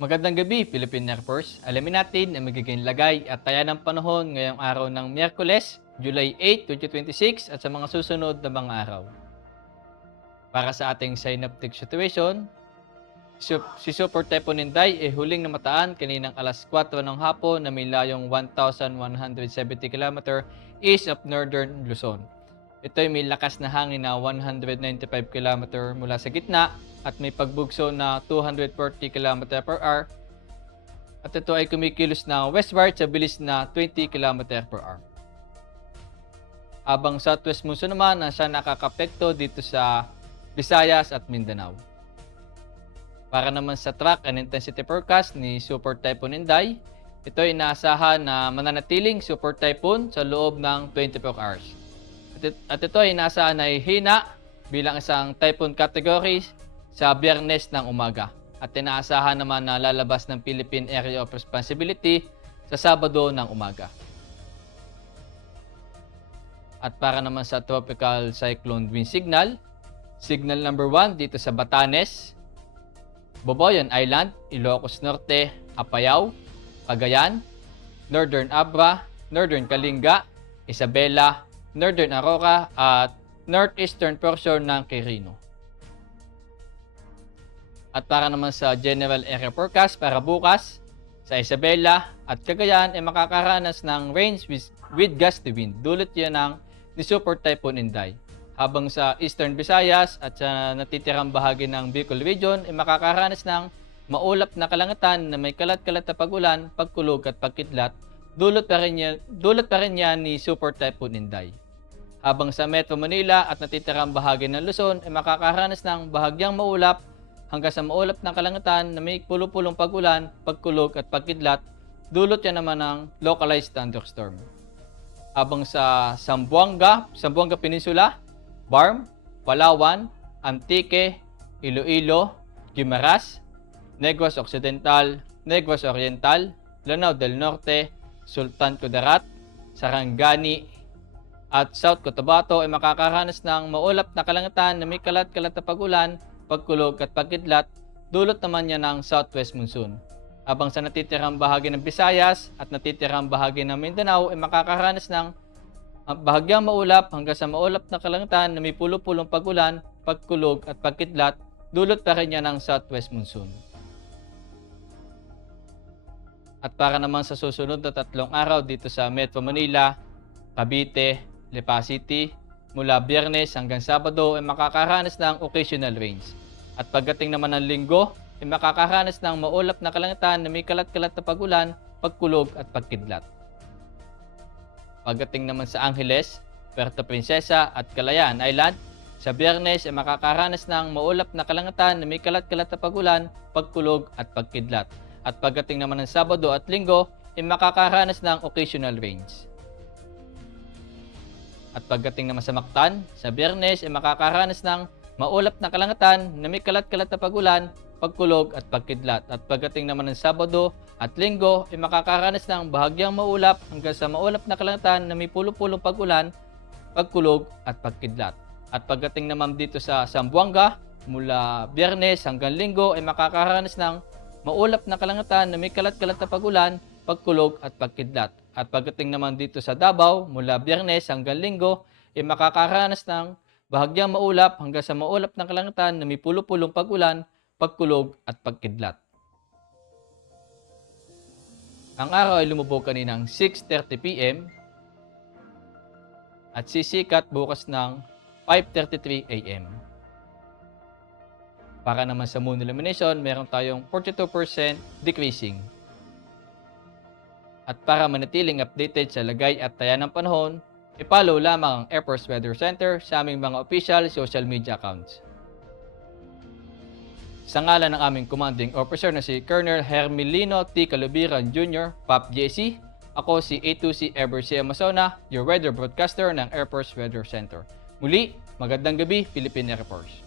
Magandang gabi, Philippine Air Force. Alamin natin ang magiging lagay at taya ng panahon ngayong araw ng Miyerkules, July 8, 2026 at sa mga susunod na mga araw. Para sa ating synoptic situation, si Super Typhoon Inday ay huling namataan kaninang alas 4 ng hapon na may layong 1,170 km east of northern Luzon. Ito ay may lakas na hangin na 195 km mula sa gitna at may pagbugso na 240 km per hour. At ito ay kumikilos na westward sa bilis na 20 km per hour. Habang southwest monsoon naman na siya nakakapekto dito sa Visayas at Mindanao. Para naman sa track and intensity forecast ni Super Typhoon Inday, ito ay inaasahan na mananatiling Super Typhoon sa loob ng 24 hours. At ito ay inaasahan na hina bilang isang typhoon category sa Biyernes ng umaga. At inaasahan naman na lalabas ng Philippine Area of Responsibility sa Sabado ng umaga. At para naman sa Tropical Cyclone Wind Signal, Signal number 1 dito sa Batanes, Boboyan Island, Ilocos Norte, Apayao, Cagayan, Northern Abra, Northern Kalinga, Isabela, Northern Aurora at northeastern portion ng Quirino. At para naman sa General Area Forecast para bukas, sa Isabela at Cagayan ay makakaranas ng rains with gusty wind. Dulot yan ni Super Typhoon Inday. Habang sa Eastern Visayas at sa natitirang bahagi ng Bicol Region ay makakaranas ng maulap na kalangitan na may kalat-kalat na pag-ulan, pagkulog at pagkidlat. Dulot pa rin yan ni Super Typhoon Inday. Habang sa Metro Manila at natitirang bahagi ng Luzon ay makakaranas ng bahagyang maulap hanggang sa maulap na kalangitan na may pulupulong pag-ulan, pagkulog at pagkidlat. Dulot yan naman ng localized thunderstorm. Habang sa Zamboanga Peninsula, Barm, Palawan, Antique, Iloilo, Guimaras, Negros Occidental, Negros Oriental, Lanao del Norte, Sultan Kudarat, Sarangani, at South Cotabato ay makakaranas ng maulap na kalangitan na may kalat-kalat na pag-ulan, pagkulog at pagkidlat. Dulot naman niya ng southwest monsoon. Habang sa natitirang bahagi ng Visayas at natitirang bahagi ng Mindanao ay makakaranas ng bahagyang maulap hanggang sa maulap na kalangitan na may pulo-pulong pag-ulan, pagkulog at pagkidlat. Dulot pa rin niya ng southwest monsoon. At para naman sa susunod na 3 araw dito sa Metro Manila, Cavite, Lipa City, mula Biyernes hanggang Sabado ay makakaranas ng occasional rains. At pagdating naman ng Linggo ay makakaranas ng maulap na kalangitan na may kalat-kalat na pag-ulan, pagkulog at pagkidlat. Pagdating naman sa Angeles, Puerto Princesa at Calayan Island, sa Biyernes ay makakaranas ng maulap na kalangitan na may kalat-kalat na pag-ulan, pagkulog at pagkidlat. At pagdating naman ng Sabado at Linggo ay makakaranas ng occasional rains. At pagdating naman sa Mactan, sa Biyernes ay makakaranas ng maulap na kalangitan na may kalat-kalat na pag-ulan, pagkulog at pagkidlat. At pagdating naman ng Sabado at Linggo ay makakaranas ng bahagyang maulap hanggang sa maulap na kalangitan na may pulo-pulong pag-ulan, pagkulog at pagkidlat. At pagdating naman dito sa Zamboanga, mula Biyernes hanggang Linggo ay makakaranas ng maulap na kalangitan na may kalat-kalat na pag-ulan, pagkulog at pagkidlat. At pagdating naman dito sa Davao, mula Biyernes hanggang Linggo, ay makakaranas ng bahagyang maulap hanggang sa maulap na kalangitan na may pulo-pulong pag-ulan, pagkulog at pagkidlat. Ang araw ay lumubog kaninang 6:30 PM at sisikat bukas ng 5:33 AM. Para naman sa moon illumination, meron tayong 42% decreasing. At para manatiling updated sa lagay at taya ng panahon, i-follow lamang ang Air Force Weather Center sa aming mga official social media accounts. Sa ngalan ng aming commanding officer na si Colonel Hermelino T. Calubiran Jr., PAP JC, ako si A2C Eversea Amazona, your weather broadcaster ng Air Force Weather Center. Muli, magandang gabi, Philippine Air Force.